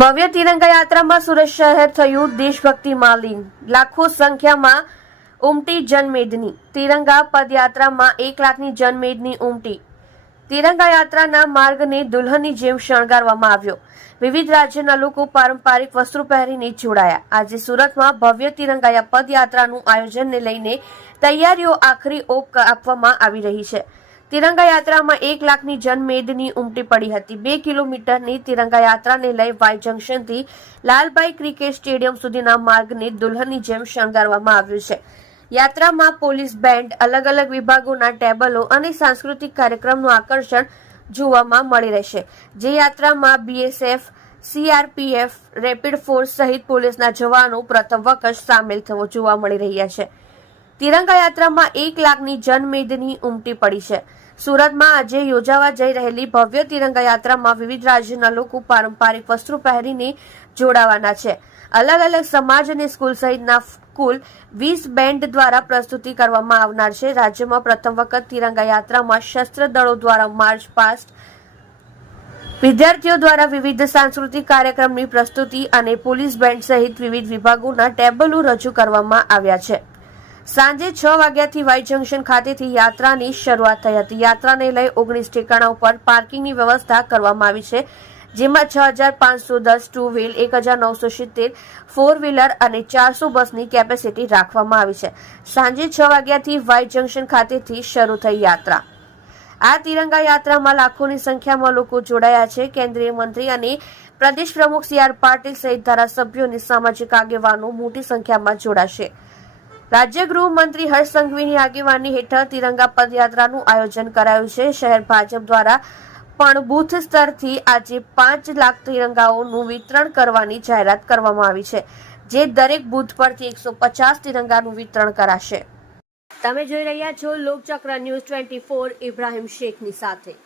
ભવ્ય તિરંગા યાત્રામાં સુરત શહેર થયું દેશભક્તિમાં લીન. લાખો સંખ્યામાં ઉમટી જનમેદની. તિરંગા પદયાત્રામાં 1 લાખની જનમેદની ઉમટી. તિરંગા યાત્રાના માર્ગને દુલ્હનની જેમ શણગારવામાં આવ્યો. વિવિધ રાજ્યના લોકો પારંપરિક વસ્ત્રો પહેરીને જોડાયા. આજે સુરતમાં ભવ્ય તિરંગા પદયાત્રાનું આયોજનને લઈને તૈયારીઓ આખરી ઓપ આપવામાં આવી રહી છે. તિરંગા યાત્રામાં 1 લાખની જનમેદની ઉમટી પડી હતી. 2 કિલોમીટરની તિરંગા યાત્રાને લઈ વાય જંકશનથી લાલભાઈ ક્રિકેટ સ્ટેડિયમ સુધીના માર્ગને દુલ્હનની જેમ શણગારવામાં આવ્યું છે. યાત્રામાં પોલીસ બેન્ડ, અલગ અલગ વિભાગોના ટેબલો અને સાંસ્કૃતિક કાર્યક્રમનું આકર્ષણ જોવામાં મળી રહેશે. જે યાત્રામાં બીએસએફ, સીઆરપીએફ, રેપિડ ફોર્સ સહિત પોલીસના જવાનો પ્રથમ વખત સામેલ થવો જોવા મળી રહ્યા છે. તિરંગા યાત્રામાં 1 લાખની જનમેદની ઉમટી પડી છે. સુરતમાં આજે યોજાવા જઈ રહેલી ભવ્ય તિરંગા યાત્રામાં વિવિધ રાજ્યના લોકો પારંપરિક વસ્ત્રો પહેરીને જોડાવાના છે. અલગ અલગ સમાજ અને સ્કૂલ સહિતના કુલ 20 બેન્ડ દ્વારા પ્રસ્તુતિ કરવામાં આવનાર છે. રાજ્યમાં પ્રથમ વખત તિરંગા યાત્રામાં સશસ્ત્ર દળો દ્વારા માર્ચ પાસ્ટ, વિદ્યાર્થીઓ દ્વારા વિવિધ સાંસ્કૃતિક કાર્યક્રમની પ્રસ્તુતિ અને પોલીસ બેન્ડ સહિત વિવિધ વિભાગોના ટેબલો રજૂ કરવામાં આવ્યા છે. સાંજે 6 વાગ્યાથી વાય જંકશન ખાતેથી યાત્રાની શરૂઆત થઈ હતી. યાત્રાને લઈ 19 ઠેકાણા ઉપર પાર્કિંગની વ્યવસ્થા કરવામાં આવી છે, જેમાં 6510 ટુ વ્હીલ, 1970 ફોર વ્હીલર અને 400 બસની કેપેસિટી રાખવામાં આવી છે. સાંજે 6 વાગ્યાથી વાય જંકશન ખાતેથી શરૂ થઈ યાત્રા. આ તિરંગા યાત્રામાં લાખોની સંખ્યામાં લોકો જોડાયા છે. કેન્દ્રીય મંત્રી અને પ્રદેશ પ્રમુખ CR પાટીલ સહિત ધારાસભ્યો અને સામાજિક આગેવાનો મોટી સંખ્યામાં જોડાશે. રાજ્ય ગૃહમંત્રી હર્ષ સંઘવીની આગેવાની હેઠળ તિરંગા પદયાત્રાનું આયોજન કરાયું છે. શહેર ભાજપ દ્વારા પણ બૂથ સ્તરથી આજે 5 લાખ તિરંગાઓનું વિતરણ કરવાની જાહેરાત કરવામાં આવી છે, જે દરેક બૂથ પરથી 150 તિરંગાનું વિતરણ કરાશે. તમે જોઈ રહ્યા છો લોકચક્ર ન્યૂઝ 24 ઇબ્રાહિમ શેખની સાથે.